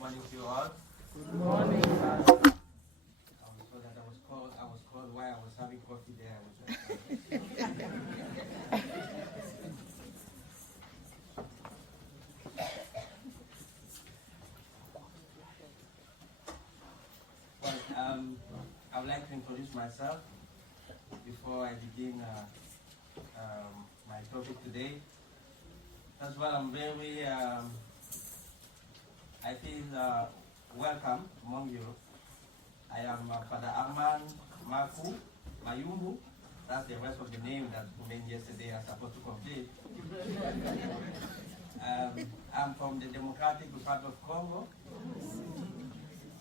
morning to you all. Good morning. I was told that I was called while I was having coffee there. I was well, I would like to introduce myself before I begin my topic today. As well, I'm very, I feel welcome among you. I am Father Armand Maku Mayumbu. That's the rest of the name that men yesterday are supposed to complete. I'm from the Democratic Republic of Congo,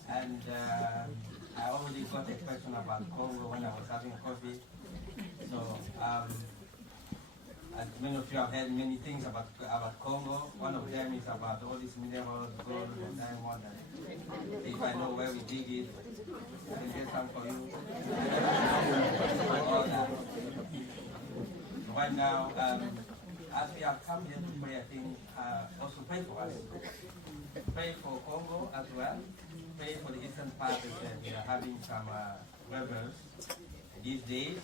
and I already got a question about Congo when I was having coffee. So, as many of you have heard many things about Congo. One of them is about all these minerals, gold and diamond. And if I know where we dig it, I can get some for you. All that. Right now, as we have come here to pray, I think also pray for us. Pray for Congo as well. Pray for the eastern part that we are having some rebels these days.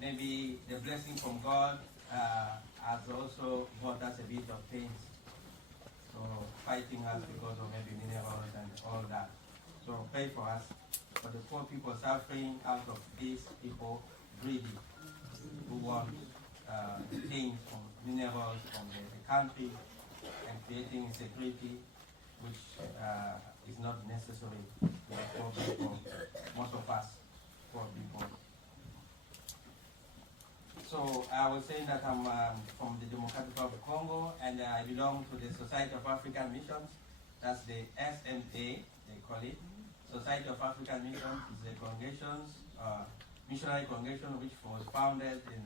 Maybe the blessing from God has also brought us a bit of pain. So fighting us because of maybe minerals and all that. So pray for us, for the poor people suffering out of these people greedy, who want things from minerals from the country and creating insecurity, which is not necessary for poor people, most of us poor people. So I was saying that I'm from the Democratic Republic of Congo, and I belong to the Society of African Missions. That's the SMA, they call it. Society of African Missions is a missionary congregation which was founded in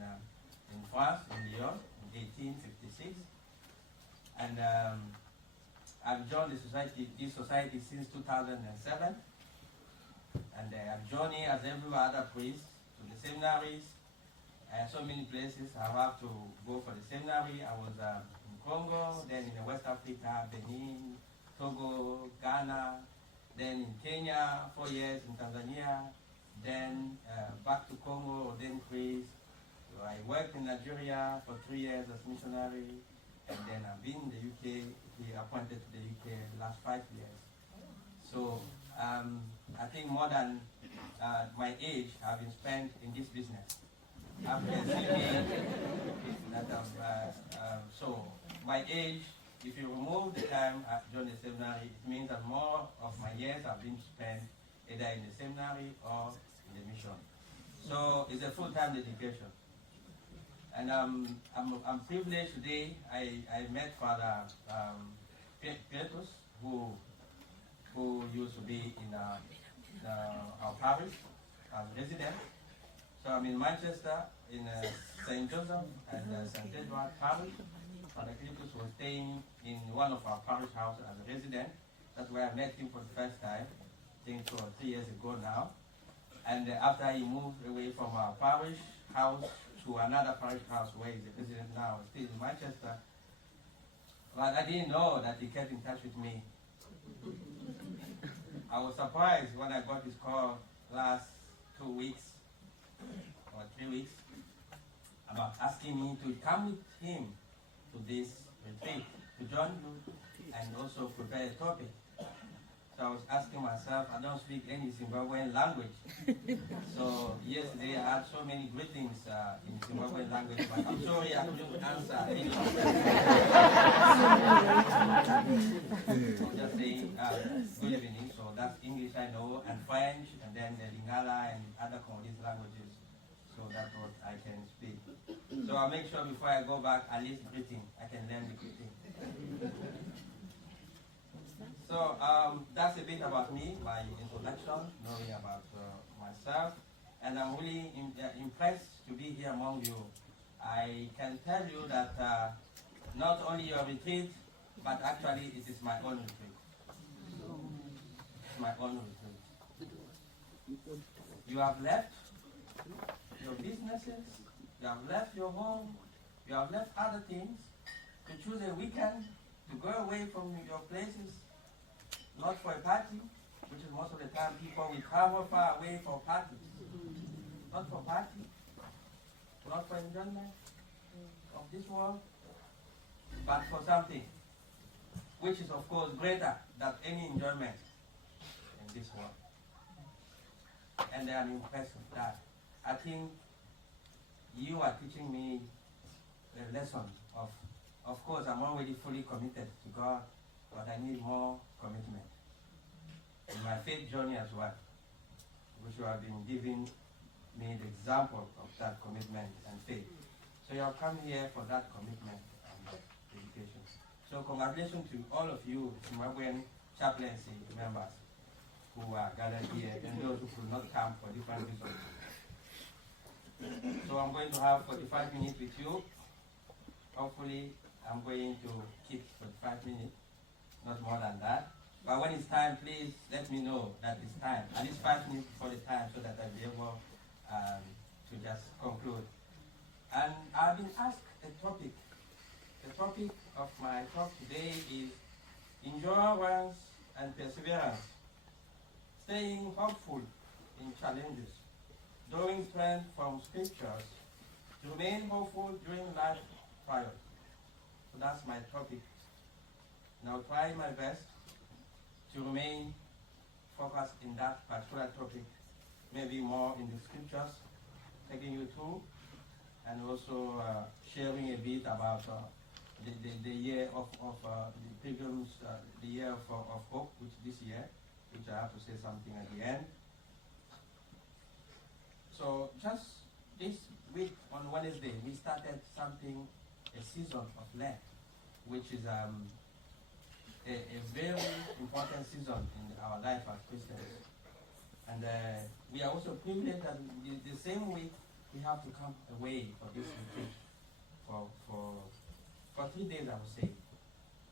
France, in Lyon, in 1856. And I've joined this society since 2007. And I've journeyed as every other priest to the seminaries. So many places I have to go for the seminary. I was in Congo, then in West Africa, Benin, Togo, Ghana, then in Kenya, 4 years in Tanzania, then back to Congo, then Greece. So I worked in Nigeria for 3 years as missionary, and then I've been in the UK, appointed to the UK the last 5 years. So I think more than my age have been spent in this business. So my age, if you remove the time I joined the seminary, it means that more of my years have been spent either in the seminary or in the mission. So it's a full-time dedication. And I'm privileged today. I met Father Petrus, who used to be in our parish as resident. So I'm in Manchester, in St. Joseph and St. Edward Parish. Father Clitus was staying in one of our parish houses as a resident. That's where I met him for the first time, I think 2 or 3 years ago now. And after he moved away from our parish house to another parish house where he's a resident now, still in Manchester. But I didn't know that he kept in touch with me. I was surprised when I got his call last 2 weeks or 3 weeks about asking me to come with him to this retreat, to join you and also prepare a topic. So I was asking myself, I don't speak any Zimbabwean language. So yesterday I had so many greetings in Zimbabwean language, but I'm sorry I couldn't answer any of them. Just saying good evening, so that's English I know, and French, and then the Lingala and other Congolese languages. So that's what I can speak. So I'll make sure before I go back, at least greeting, I can learn the greeting. So that's a bit about me, my introduction, knowing about myself, and I'm really impressed to be here among you. I can tell you that not only your retreat, but actually it is my own retreat. It's my own retreat. You have left your businesses, you have left your home, you have left other things to choose a weekend to go away from your places not for a party, which is most of the time people will travel far away for parties. Not for party, not for enjoyment of this world, but for something which is of course greater than any enjoyment in this world. And I am impressed with that. I think you are teaching me a lesson of course I'm already fully committed to God, but I need more commitment in my faith journey as well, which you have been giving me the example of that commitment and faith. So you have come here for that commitment and dedication. So congratulations to all of you Zimbabwean chaplaincy members who are gathered here and those who could not come for different reasons. So I'm going to have 45 minutes with you. Hopefully I'm going to keep 45 minutes, not more than that. But when it's time, please let me know that it's time. At least 5 minutes before the time so that I'll be able to just conclude. And I've been asked a topic. The topic of my talk today is endurance and perseverance. Staying hopeful in challenges, drawing strength from scriptures to remain hopeful during life trials. So that's my topic. And I'll try my best to remain focused in that particular topic, maybe more in the scriptures, taking you through, and also sharing a bit about the year of the pilgrims, the year of hope, which this year, which I have to say something at the end. So just this week on Wednesday, we started something, a season of Lent, which is a very important season in our life as Christians. And we are also privileged that the same week we have to come away for this retreat for 3 days, I would say.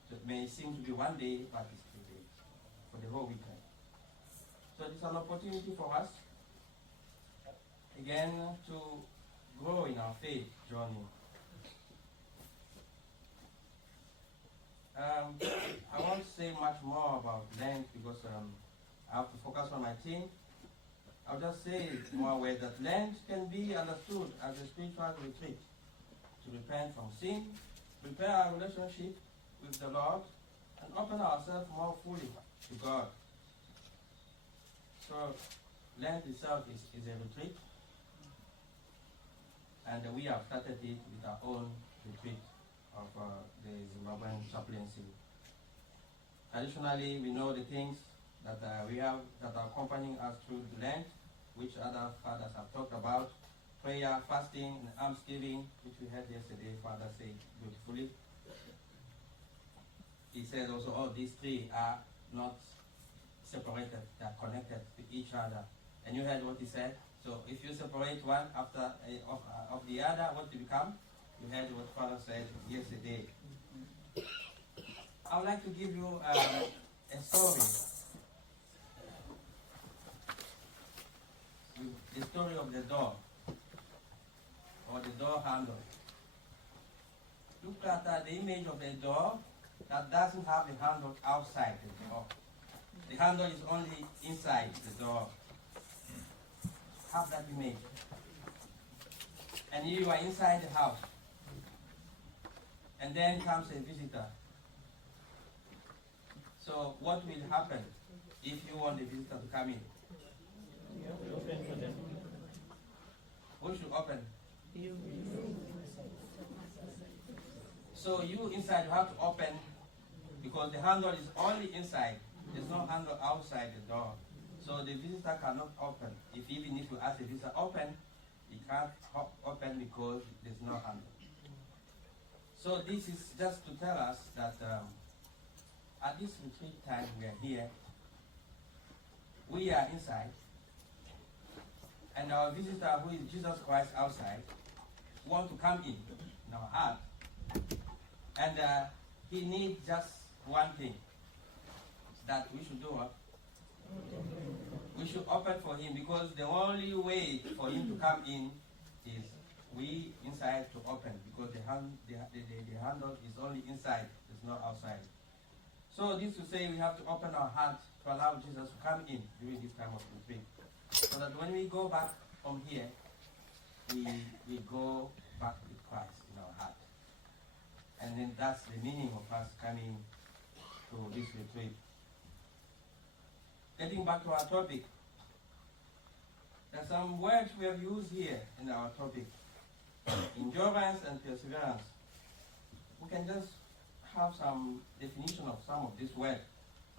So it may seem to be 1 day, but it's 3 days for the whole weekend. So it's an opportunity for us, again, to grow in our faith journey. I won't say much more about Lent because I have to focus on my team. I'll just say more way that Lent can be understood as a spiritual retreat to repent from sin, prepare our relationship with the Lord, and open ourselves more fully to God. So Lent itself is a retreat, and we have started it with our own retreat of the Zimbabwean chaplaincy. Traditionally, we know the things that we have that are accompanying us through the Lent, which other fathers have talked about: prayer, fasting, and almsgiving, which we heard yesterday. Father said beautifully. He said also all these three are not separated; they are connected to each other. And you heard what he said. So if you separate one after of the other, what do you become? You heard what Father said yesterday. I would like to give you a story. The story of the door, or the door handle. Look at the image of a door that doesn't have the handle outside the door. The handle is only inside the door. Have that image. And you are inside the house. And then comes a visitor. So what will happen if you want the visitor to come in? Who should open? You. So you inside, you have to open because the handle is only inside. There's no handle outside the door. So the visitor cannot open. Even if you ask the visitor open, he can't open because there's no handle. So this is just to tell us that at this retreat time we are here, we are inside, and our visitor, who is Jesus Christ outside, want to come in our heart, and he needs just one thing, that we should do. We should open for him, because the only way for him to come in is we inside to open, because the handle is only inside, it's not outside. So this to say we have to open our heart to allow Jesus to come in during this time of retreat. So that when we go back from here, we go back with Christ in our heart. And then that's the meaning of us coming to this retreat. Getting back to our topic, there are some words we have used here in our topic. Endurance and perseverance. We can just have some definition of some of these words.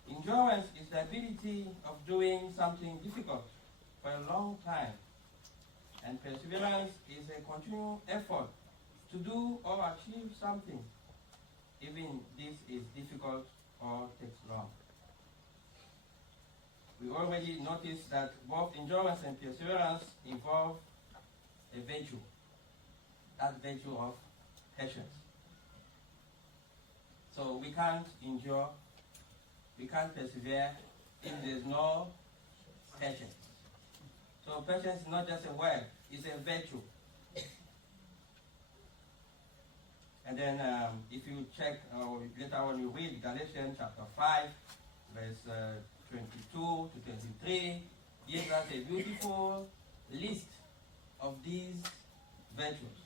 Endurance is the ability of doing something difficult for a long time. And perseverance is a continual effort to do or achieve something, even this is difficult or takes long. We already noticed that both endurance and perseverance involve a virtue, that virtue of patience. So we can't endure, we can't persevere if there's no patience. So patience is not just a word, it's a virtue. And then if you check, later on you read Galatians chapter 5, verse 22 to 23, gives us a beautiful list of these virtues.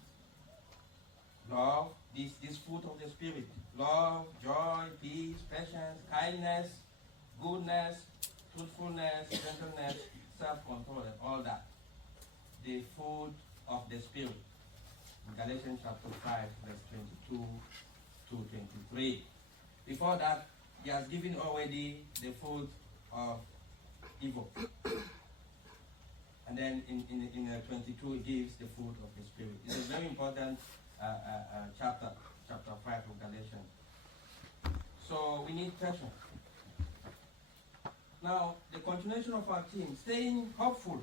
Love, this fruit of the Spirit. Love, joy, peace, patience, kindness, goodness, truthfulness, gentleness, self-control, and all that. The fruit of the Spirit. In Galatians chapter 5, verse 22 to 23. Before that, he has given already the fruit of evil. And then in 22, he gives the fruit of the Spirit. It's a very important chapter 5 of Galatians. So we need patience. Now, the continuation of our theme, staying hopeful,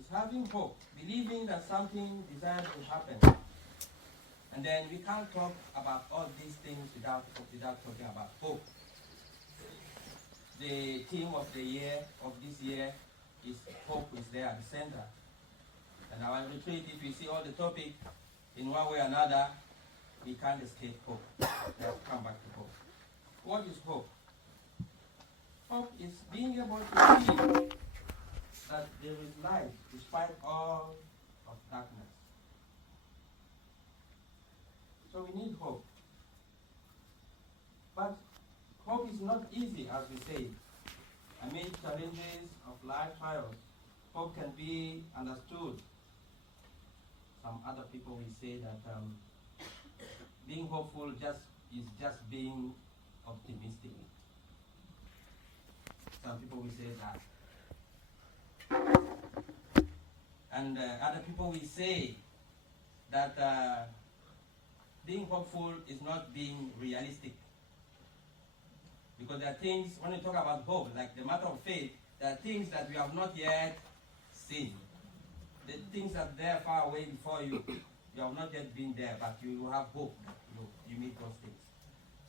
is having hope, believing that something desired will happen. And then we can't talk about all these things without talking about hope. The theme of the year, of this year, is hope is there at the center. And our retreat, if you see all the topic, in one way or another, we can't escape hope. Let's come back to hope. What is hope? Hope is being able to see that there is light despite all of darkness. So we need hope. But hope is not easy, as we say. Amid challenges of life trials, hope can be understood. Some other people will say that being hopeful is just being optimistic. Some people will say that. And other people will say that being hopeful is not being realistic. Because there are things, when you talk about hope, like the matter of faith, there are things that we have not yet seen. The things that are there far away before you, you have not yet been there, but you have hope that you meet those things.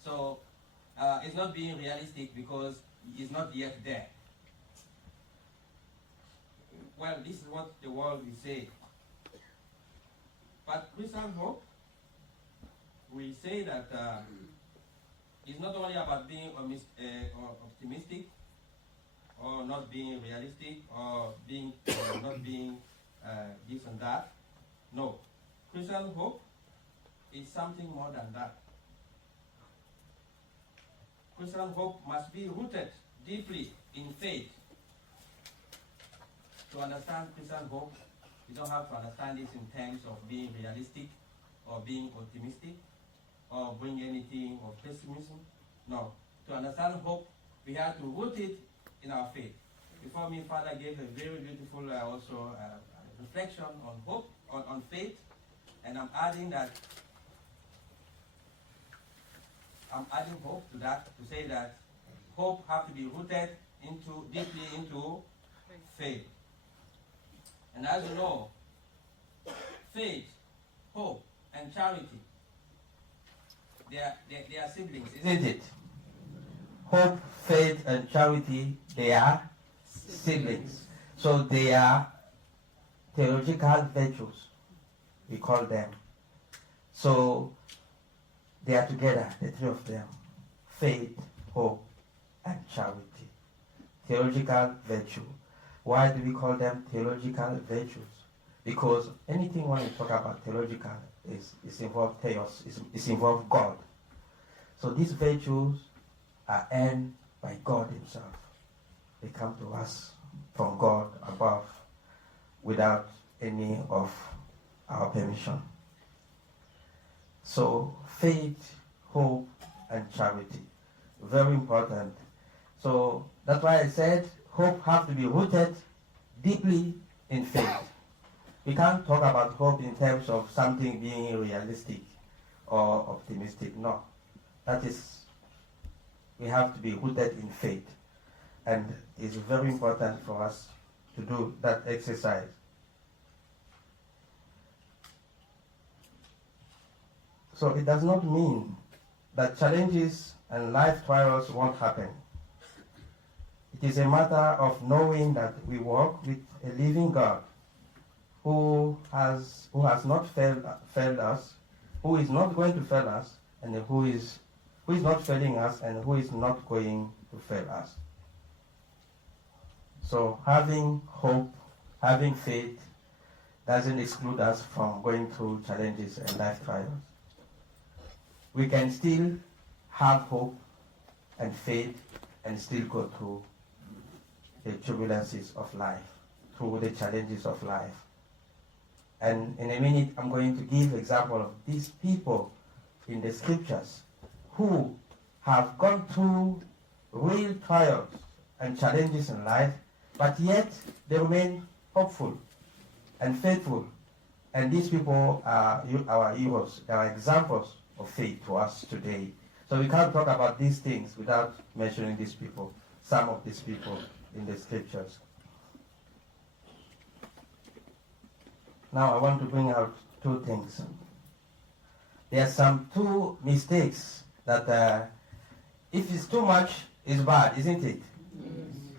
So it's not being realistic because it's not yet there. Well, this is what the world will say. But Christian hope, we say that it's not only about being optimistic or not being realistic or being not being this and that. No. Christian hope is something more than that. Christian hope must be rooted deeply in faith. To understand Christian hope, you don't have to understand this in terms of being realistic or being optimistic or bring anything of pessimism. No. To understand hope, we have to root it in our faith. Before me, Father gave a very beautiful reflection on hope, on faith, and I'm adding hope to that, to say that hope has to be rooted deeply into faith. And as you know, faith, hope, and charity, they are siblings, isn't it? Hope, faith, and charity, they are siblings. So they are theological virtues, we call them. So they are together, the three of them. faith, hope, and charity. Theological virtue. Why do we call them theological virtues? Because anything when we talk about theological is involved theos, is involved God. So these virtues are earned by God himself. They come to us from God above without any of our permission. So faith, hope, and charity. Very important. So that's why I said hope has to be rooted deeply in faith. We can't talk about hope in terms of something being realistic or optimistic. No. That is, we have to be rooted in faith. And it's very important for us to do that exercise. So it does not mean that challenges and life trials won't happen. It is a matter of knowing that we walk with a living God who has not failed us, who is not going to fail us, and who is not failing us, and who is not going to fail us. So having hope, having faith, doesn't exclude us from going through challenges and life trials. We can still have hope and faith and still go through the turbulences of life, through the challenges of life. And in a minute, I'm going to give example of these people in the scriptures who have gone through real trials and challenges in life, but yet they remain hopeful and faithful. And these people are our heroes, they are examples of faith to us today. So we can't talk about these things without mentioning these people, some of these people in the scriptures. Now I want to bring out two things. There are two mistakes that if it's too much, it's bad, isn't it?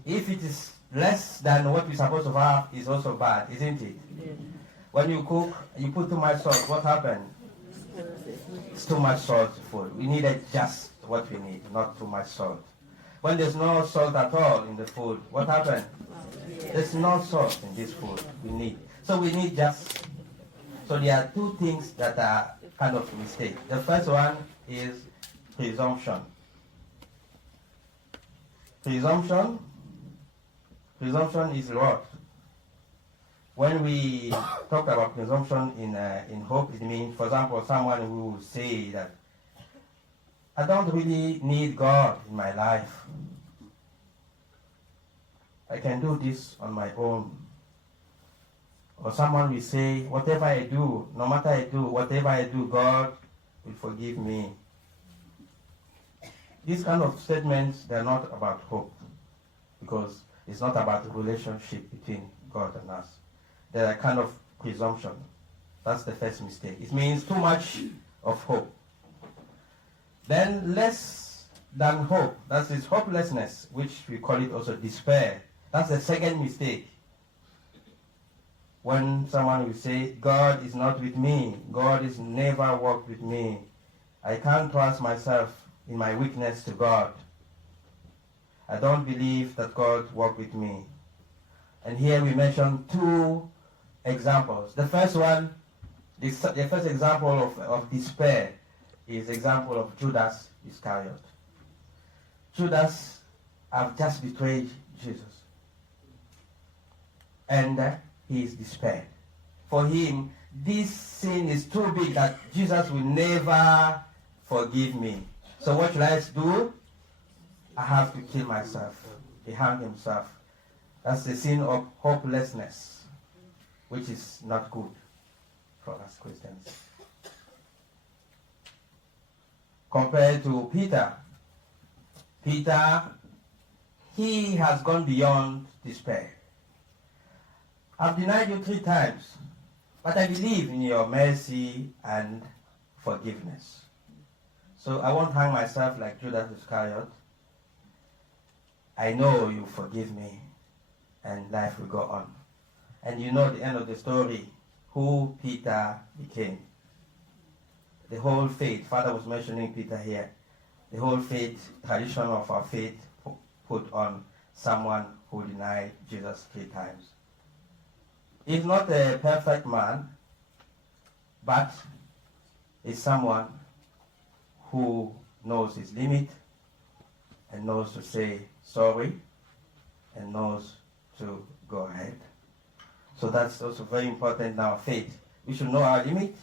Yes. If it is less than what we're supposed to have, it's also bad, isn't it? Yes. When you cook, you put too much salt, what happens? It's too much salt food. We need just what we need, not too much salt. When there's no salt at all in the food, what happens? There's no salt in this food we need. So we need just. So there are two things that are kind of a mistake. The first one is presumption. Presumption is what? When we talk about presumption in hope, it means, for example, someone who will say that I don't really need God in my life. I can do this on my own. Or someone will say, whatever I do, no matter I do, whatever I do, God will forgive me. These kind of statements, they're not about hope, because it's not about the relationship between God and us. They're a kind of presumption. That's the first mistake. It means too much of hope. Then less than hope, that is hopelessness, which we call it also despair. That's the second mistake. When someone will say, God is not with me, God is never worked with me, I can't trust myself in my weakness to God. I don't believe that God worked with me. And here we mention two examples. The first one, the first example of despair is the example of Judas Iscariot. Judas have just betrayed Jesus. And he is despaired. For him, this sin is too big that Jesus will never forgive me. So what should I do? I have to kill myself. He hung himself. That's the sin of hopelessness, which is not good for us Christians. Compared to Peter, he has gone beyond despair. I've denied you 3 times, but I believe in your mercy and forgiveness. So I won't hang myself like Judas Iscariot. I know you forgive me, and life will go on. And you know the end of the story, who Peter became. The whole faith, Father was mentioning Peter here. the whole faith, tradition of our faith put on someone who denied Jesus 3 times. He's not a perfect man, but is someone who knows his limit and knows to say sorry and knows to go ahead. So that's also very important in our faith. We should know our limit.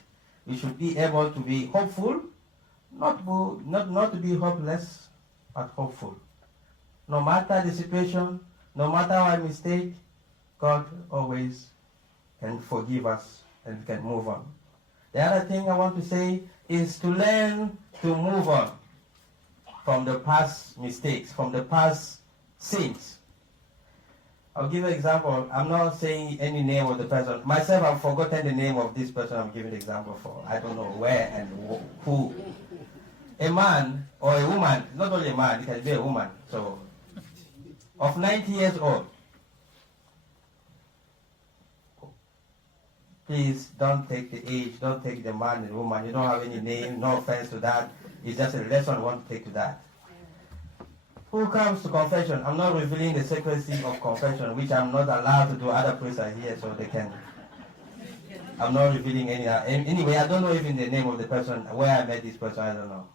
We should be able to be hopeful, not to be hopeless, but hopeful. No matter the situation, no matter our mistake, God always can forgive us and we can move on. The other thing I want to say is to learn to move on from the past mistakes, from the past sins. I'll give an example. I'm not saying any name of the person. Myself, I've forgotten the name of this person I'm giving the example for. I don't know where and who. A man or a woman, not only a man, it can be a woman, so, of 90 years old. Please don't take the age, don't take the man and the woman. You don't have any name, no offense to that. It's just a lesson I want to take to that. Who comes to confession? I'm not revealing the secrecy of confession, which I'm not allowed to do. Other priests are here, so they can. I'm not revealing any. Anyway, I don't know even the name of the person, where I met this person, I don't know.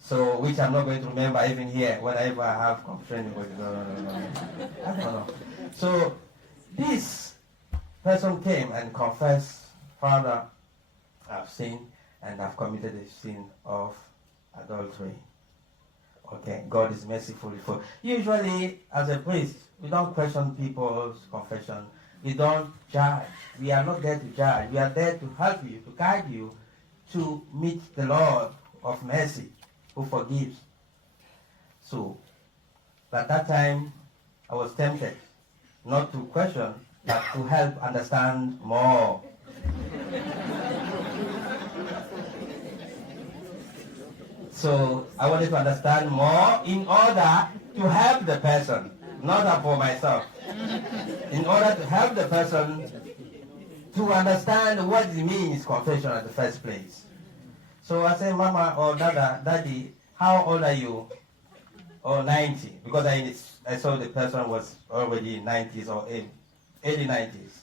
So, which I'm not going to remember even here, whenever I have confession. No. I don't know. So, this person came and confessed, Father, I've sinned and I've committed the sin of adultery. Okay, God is merciful. Usually, as a priest, we don't question people's confession. We don't judge. We are not there to judge. We are there to help you, to guide you, to meet the Lord of mercy, who forgives. So, at that time, I was tempted not to question, but to help understand more. So I wanted to understand more in order to help the person, not for myself. In order to help the person to understand what it means confession in the first place. So I said, Mama or Daddy, how old are you? Or 90, because I saw the person was already in 90s or early 90s.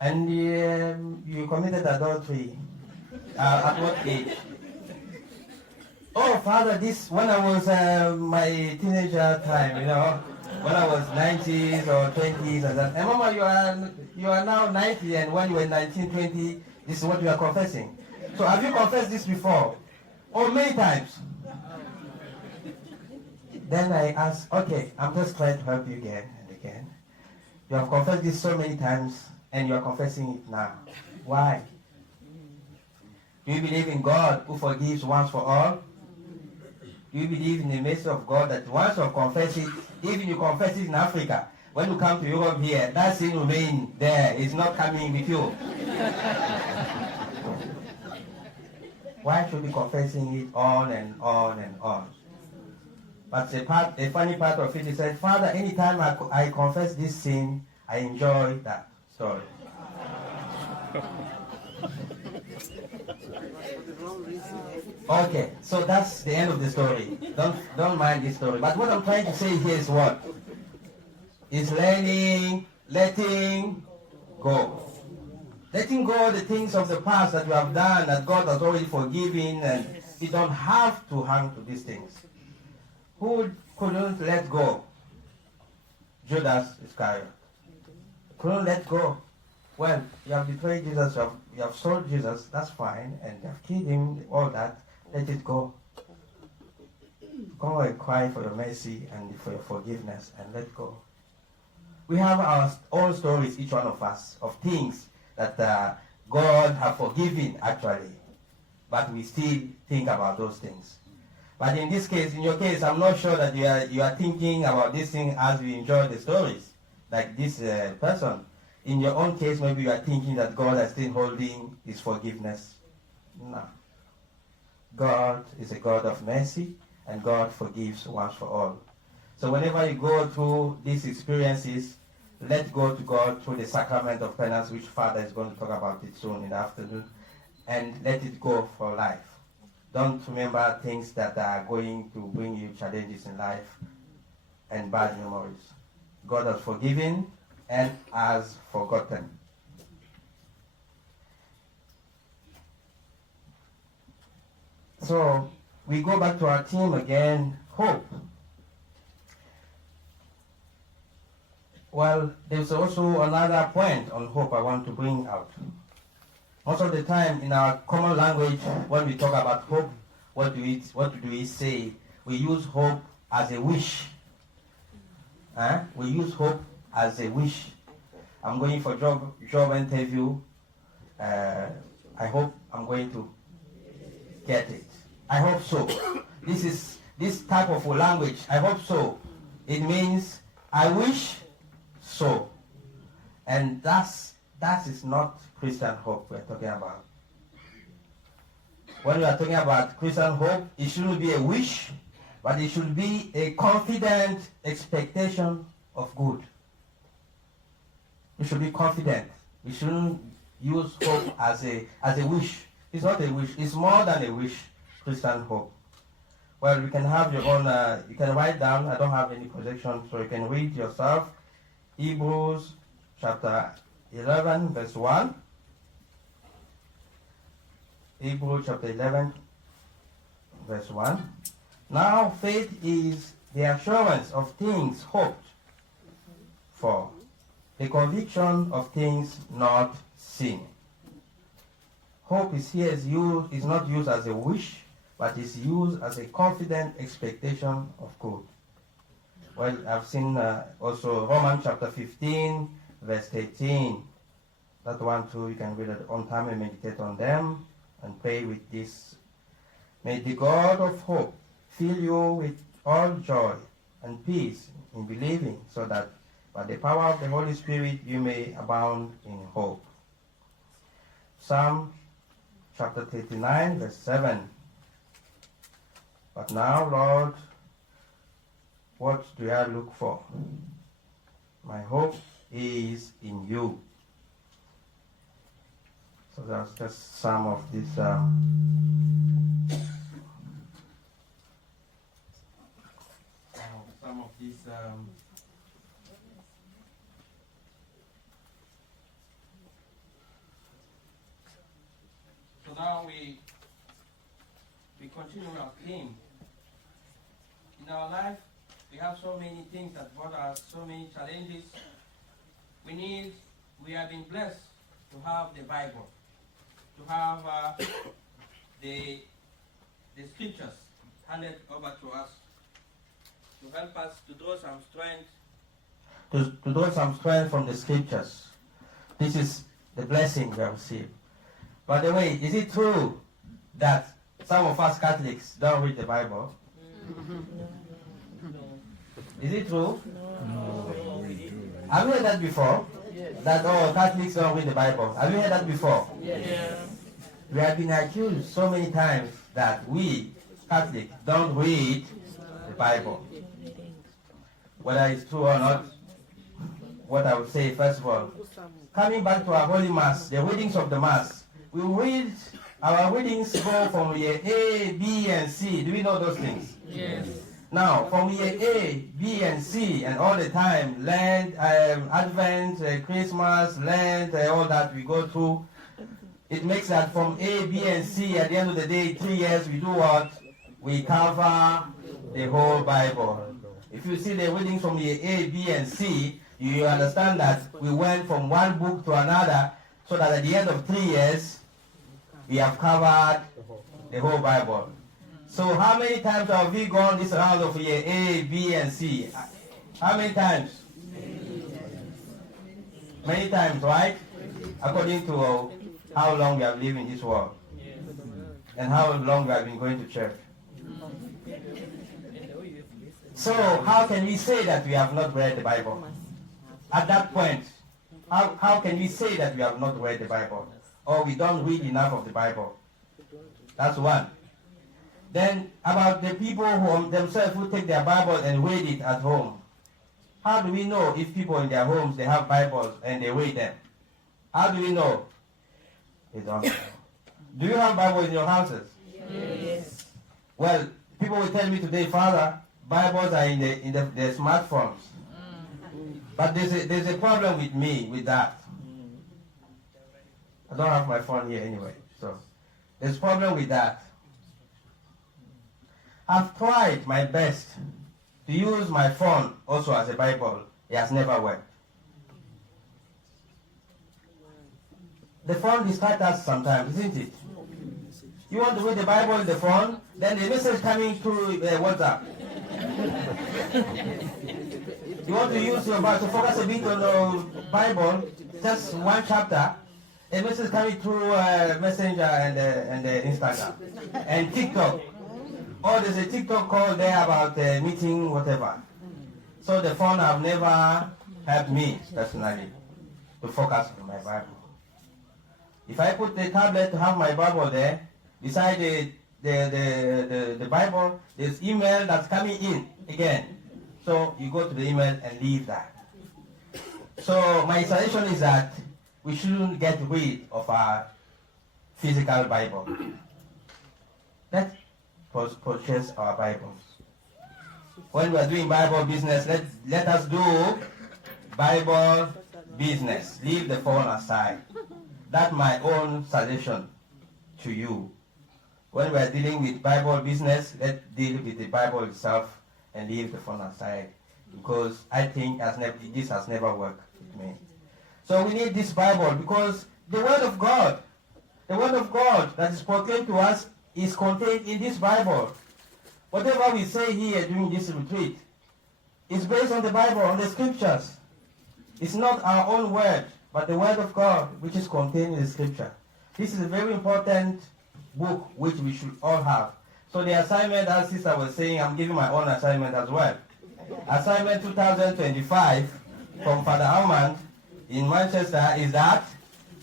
And you committed adultery at what age? Oh, Father, this when I was my teenager time, when I was 90s or 20s and that. And Mama, you are now 90, and when you were 19, 20, this is what you are confessing. So have you confessed this before? Oh, many times. Then I asked, okay, I'm just trying to help you again and again. You have confessed this so many times, and you are confessing it now. Why? Do you believe in God who forgives once for all? Do you believe in the mercy of God that once you confess it, even you confess it in Africa, when you come to Europe here, that sin remains there. It's not coming with you. Why should we be confessing it on and on and on? But a funny part of it is that, Father, anytime I confess this sin, I enjoy that story. Okay, so that's the end of the story. Don't mind this story. But what I'm trying to say here is what? Is letting go. Letting go the things of the past that you have done, that God has already forgiven, and we don't have to hang to these things. Who couldn't let go? Judas Iscariot. Couldn't let go. Well, you have betrayed Jesus, you have sold Jesus, that's fine, and you have killed him, all that. Let it go. Go and cry for your mercy and for your forgiveness, and let go. We have our own stories, each one of us, of things that God has forgiven, actually. But we still think about those things. But in this case, in your case, I'm not sure that you are thinking about this thing as you enjoy the stories, like this person. In your own case, maybe you are thinking that God is still holding his forgiveness. No. God is a God of mercy, and God forgives once for all. So whenever you go through these experiences, let go to God through the sacrament of penance, which Father is going to talk about it soon in the afternoon, and let it go for life. Don't remember things that are going to bring you challenges in life and bad memories. God has forgiven and has forgotten. So we go back to our theme again, hope. Well, there's also another point on hope I want to bring out. Most of the time in our common language, when we talk about hope, what do we say? We use hope as a wish. We use hope as a wish. I'm going for job interview. I hope I'm going to get it. I hope so. This type of language. I hope so. It means I wish so. And that is not Christian hope we're talking about. When we are talking about Christian hope, it shouldn't be a wish, but it should be a confident expectation of good. We should be confident. We shouldn't use hope as a wish. It's not a wish. It's more than a wish, Christian hope. Well, you can have your own, you can write down. I don't have any projection, so you can read yourself. Hebrews chapter 11, verse 1. Hebrews chapter 11, verse 1. Now faith is the assurance of things hoped for, the conviction of things not seen. Hope is here is not used as a wish, but is used as a confident expectation of good. Well, I've seen also Romans chapter 15, verse 13. That one too, you can read it on time and meditate on them and pray with this. May the God of hope fill you with all joy and peace in believing, so that by the power of the Holy Spirit you may abound in hope. Psalm chapter 39, verse 7. But now, Lord, what do I look for? My hope is in you. So that's just some of this. Some of these. So now we continue our theme. In our life, we have so many things that bother us, so many challenges. We have been blessed to have the Bible, to have the scriptures handed over to us, to help us to draw some strength. To draw some strength from the scriptures. This is the blessing we have received. By the way, is it true that some of us Catholics don't read the Bible? Is it true? No. Have you heard that before? Yes. That Catholics don't read the Bible. Have you heard that before? Yes. We have been accused so many times that we Catholics don't read the Bible. Whether it's true or not, what I would say first of all, coming back to our Holy Mass, the readings of the Mass, we read, our readings go from year A, B, and C. Do we know those things? Yes. Now, from year A, B, and C, and all the time, Lent, Advent, Christmas, Lent, all that we go through, it makes that from A, B, and C, at the end of the day, 3 years, we do what? We cover the whole Bible. If you see the readings from year A, B, and C, you understand that we went from one book to another, so that at the end of 3 years, we have covered the whole Bible. So how many times have we gone this round of year A, B, and C? How many times? Many times, right? According to how long we have lived in this world. And how long we have been going to church. So how can we say that we have not read the Bible? At that point, how can we say that we have not read the Bible? Or we don't read enough of the Bible? That's one. Then about the people who themselves who take their Bible and read it at home. How do we know if people in their homes, they have Bibles and they read them? How do we know? We don't know. Do you have Bible in your houses? Yes. Well, people will tell me today, Father, Bibles are in the smartphones. But there's a problem with me with that. I don't have my phone here anyway, so there's a problem with that. I've tried my best to use my phone also as a Bible. It has never worked. The phone distracts us sometimes, isn't it? You want to read the Bible in the phone, then the message coming through WhatsApp. You want to use your Bible to focus a bit on the Bible, just one chapter, a message coming through Messenger and Instagram and TikTok. Or there's a TikTok call there about meeting, whatever. So the phone have never helped me personally to focus on my Bible. If I put the tablet to have my Bible there, beside the Bible, there's email that's coming in again. So you go to the email and leave that. So my suggestion is that we shouldn't get rid of our physical Bible. Let's purchase our Bibles. When we are doing Bible business, let us do Bible business. Leave the phone aside. That's my own suggestion to you. When we are dealing with Bible business, let's deal with the Bible itself and leave the phone aside. Because I think this has never worked with me. So we need this Bible because the Word of God that is proclaimed to us is contained in this Bible. Whatever we say here during this retreat is based on the Bible, on the Scriptures. It's not our own word, but the Word of God which is contained in the Scripture. This is a very important book which we should all have. So the assignment, as Sister was saying, I'm giving my own assignment as well. Assignment 2025 from Father Armand in Manchester is that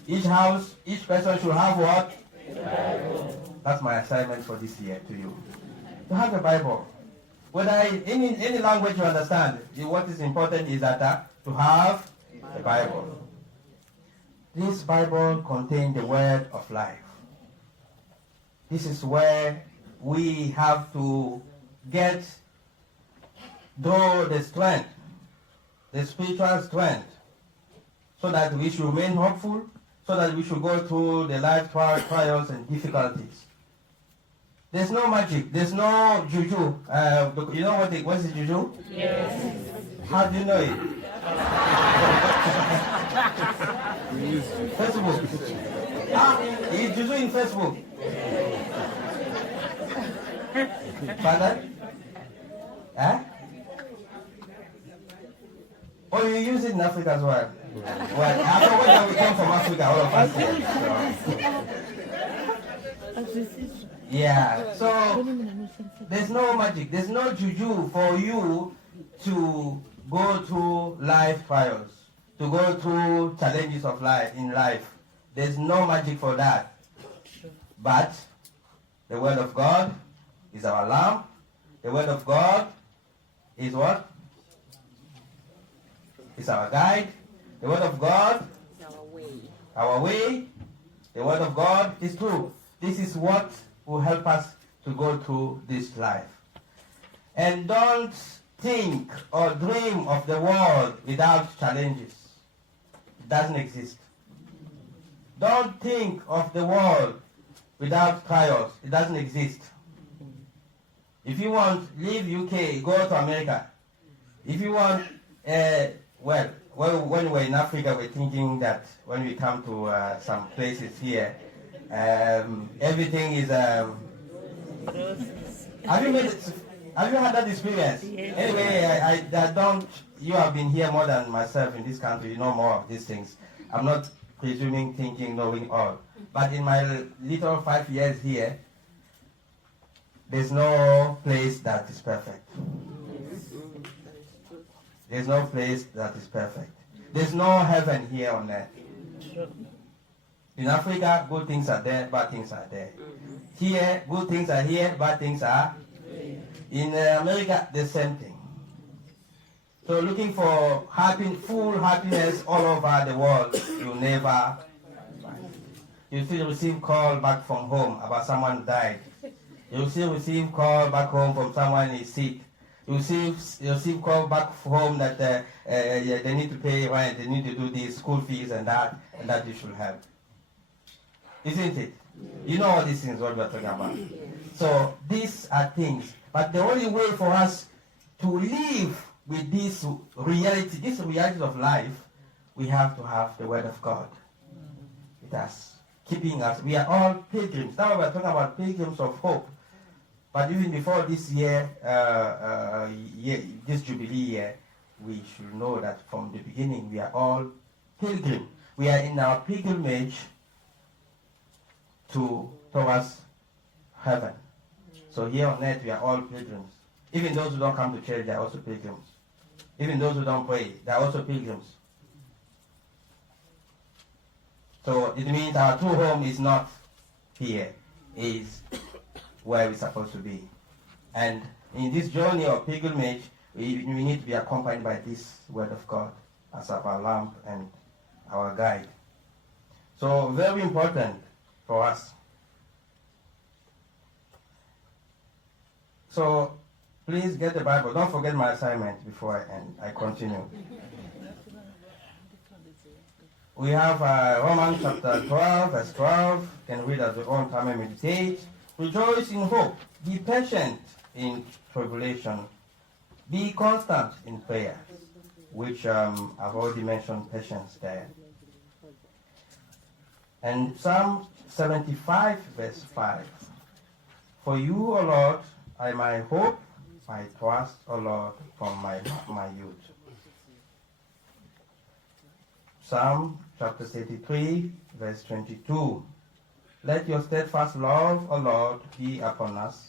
each house, each person should have what? That's my assignment for this year to you. To have a Bible. Whether any language you understand, what is important is that to have a Bible. This Bible contains the word of life. This is where we have to draw the strength, the spiritual strength, so that we should remain hopeful, so that we should go through the life trials and difficulties. There's no magic. There's no juju. You know what is juju? Yes. How do you know it? Facebook. It's juju in Facebook. Father? Eh? Oh, you use it in Africa as well? Well, I know when we come from Africa, all of us here. So. Yeah, so there's no magic, there's no juju for you to go through life trials, to go through challenges of life in life. There's no magic for that. But the Word of God is our lamp. The Word of God is what? It's our guide. The Word of God is our way. Our way. The Word of God is true. This is what will help us to go through this life. And don't think or dream of the world without challenges. It doesn't exist. Don't think of the world without trials. It doesn't exist. If you want, leave UK, go to America. If you want, when we're in Africa, we're thinking that when we come to some places here, everything is. Have you had that experience? Yes. Anyway, I don't. You have been here more than myself in this country. You know more of these things. I'm not presuming, thinking, knowing all. But in my little 5 years here, there's no place that is perfect. There's no place that is perfect. There's no heaven here on earth. In Africa, good things are there, bad things are there. Here, good things are here, bad things are. In America, the same thing. So looking for full happiness all over the world, you'll never find. You still receive call back from home about someone died. You still receive call back home from someone is sick. You receive call back home that they need to pay rent, they need to do this, school fees and that you should have. Isn't it? You know all these things, what we're talking about. So these are things. But the only way for us to live with this reality of life, we have to have the Word of God. It has keeping us. We are all pilgrims. Now we're talking about pilgrims of hope. But even before this year, this Jubilee year, we should know that from the beginning we are all pilgrims. We are in our pilgrimage towards heaven. So here on earth we are all pilgrims. Even those who don't come to church, they are also pilgrims. Even those who don't pray, they are also pilgrims. So it means our true home is not here, is where we're supposed to be. And in this journey of pilgrimage, we need to be accompanied by this Word of God as our lamp and our guide. So very important for us. So please get the Bible. Don't forget my assignment before I continue. We have Romans chapter 12, verse 12. You can read at your own time and meditate. Rejoice in hope. Be patient in tribulation. Be constant in prayer, which I've already mentioned patience there. And Psalm 75, verse 5. For you, O Lord, are my hope, my trust, O Lord, from my youth. Psalm chapter 33, verse 22. Let your steadfast love, O Lord, be upon us,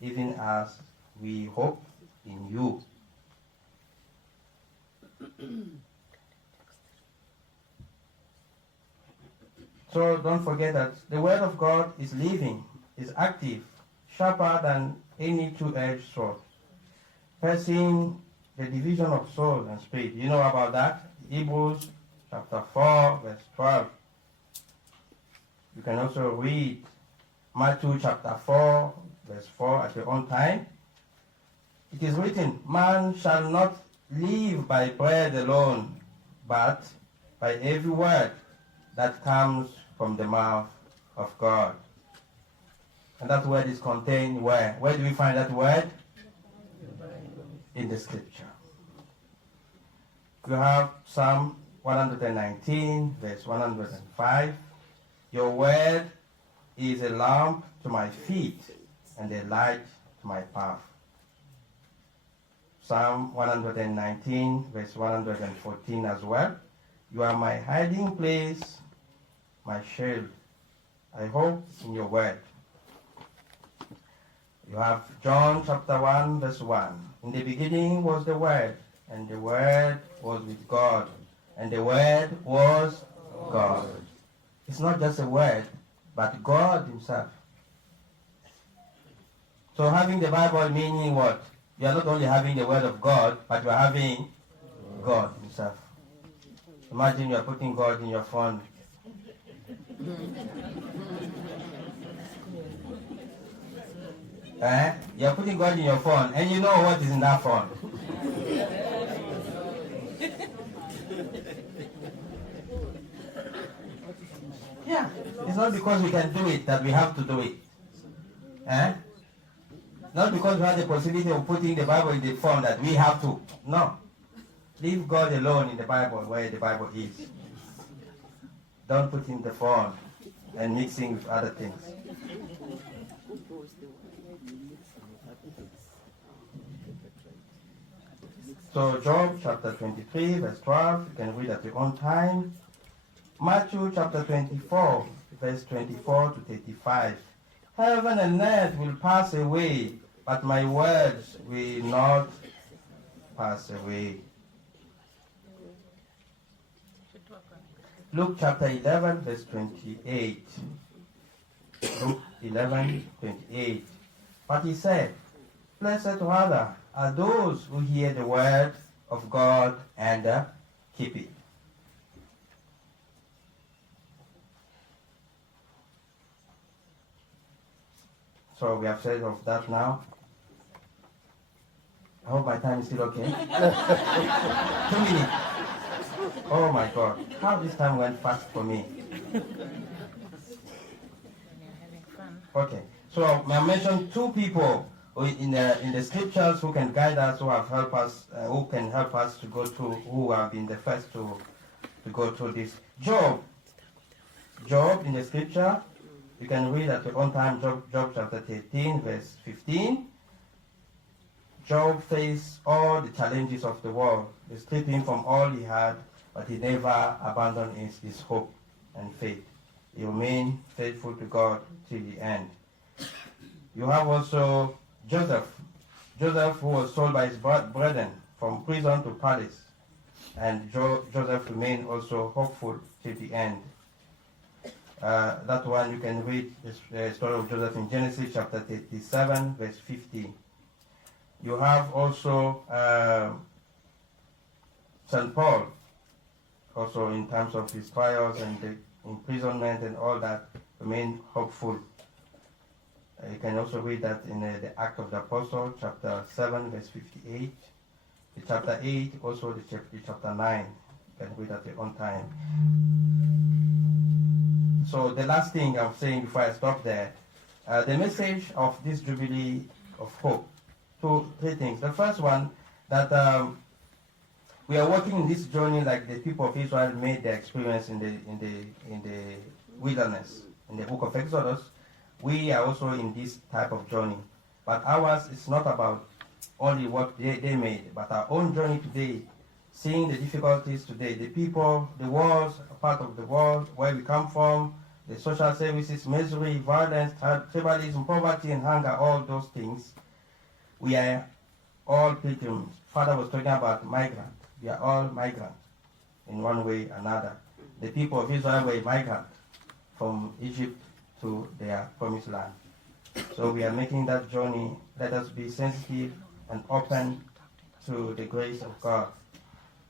even as we hope in you. So don't forget that the Word of God is living, is active, sharper than any two-edged sword, piercing the division of soul and spirit. You know about that? Hebrews chapter 4, verse 12. You can also read Matthew chapter 4, verse 4 at your own time. It is written, man shall not live by bread alone, but by every word that comes from the mouth of God. And that word is contained where? Where do we find that word? In the scripture. You have Psalm 119, verse 105. Your word is a lamp to my feet and a light to my path. Psalm 119, verse 114 as well. You are my hiding place, my shield. I hope in your word. You have John chapter 1, verse 1. In the beginning was the Word, and the Word was with God, and the Word was God. It's not just a word, but God himself. So having the Bible meaning what? You are not only having the Word of God, but you are having God himself. Imagine you are putting God in your phone. You're putting God in your phone, and you know what is in that phone. Yeah, it's not because we can do it that we have to do it. Not because we have the possibility of putting the Bible in the phone that we have to. No. Leave God alone in the Bible where the Bible is. Don't put in the phone and mixing with other things. So Job chapter 23, verse 12, you can read at your own time. Matthew chapter 24, verse 24 to 35. Heaven and earth will pass away, but my words will not pass away. Luke chapter 11, verse 28. Luke 11, 28. But he said, blessed rather are those who hear the word of God and keep it. So we have said of that now. I hope my time is still okay. 2 minutes. Oh my God. How this time went fast for me. Okay. So I mentioned two people in the scriptures who can guide us, who have helped us, who can help us to go through, who have been the first to go through this. Job in the scripture, you can read at your own time, Job chapter 13, verse 15. Job faced all the challenges of the world. They stripped him from all he had, but he never abandoned his hope and faith. He remained faithful to God till the end. You have also Joseph, who was sold by his brethren from prison to palace. And Joseph remained also hopeful till the end. That one you can read the story of Joseph in Genesis chapter 37, verse 15. You have also St. Paul, also in terms of his trials and the imprisonment and all that, remained hopeful. You can also read that in the Act of the Apostle, chapter 7, verse 58. The chapter 8, also the chapter 9. You can read at your own time. So the last thing I'm saying before I stop there, the message of this Jubilee of Hope. Three things. The first one, that we are working in this journey like the people of Israel made their experience in the wilderness. In the book of Exodus, we are also in this type of journey. But ours is not about only what they made, but our own journey today, seeing the difficulties today, the people, the wars, a part of the world, where we come from, the social services, misery, violence, tribalism, poverty, and hunger, all those things. We are all pilgrims. Father was talking about migrants. We are all migrants in one way or another. The people of Israel were migrants from Egypt to their promised land. So we are making that journey. Let us be sensitive and open to the grace of God.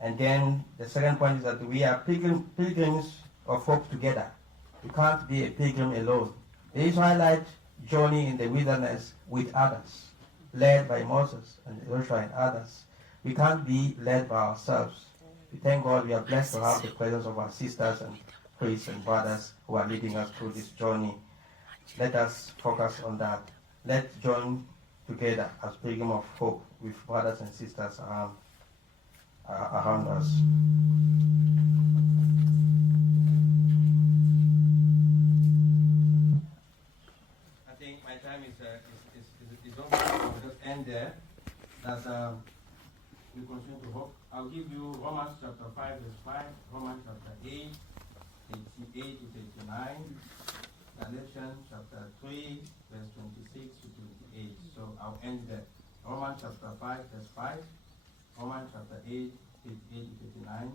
And then the second point is that we are pilgrims of hope together. You can't be a pilgrim alone. The Israelite journey in the wilderness with others, led by Moses and Joshua and others. We can't be led by ourselves. We thank God we are blessed to have the presence of our sisters and priests and brothers who are leading us through this journey. Let us focus on that. Let's join together as pilgrim of hope with brothers and sisters around us. I think my time is over. I'll just end there. That we continue to hope. I'll give you Romans chapter 5, verse 5, Romans chapter 8, 88 to 89, Galatians chapter 3, verse 26 to 28. So I'll end there. Romans chapter 5, verse 5, Romans chapter 8, 88 to 89,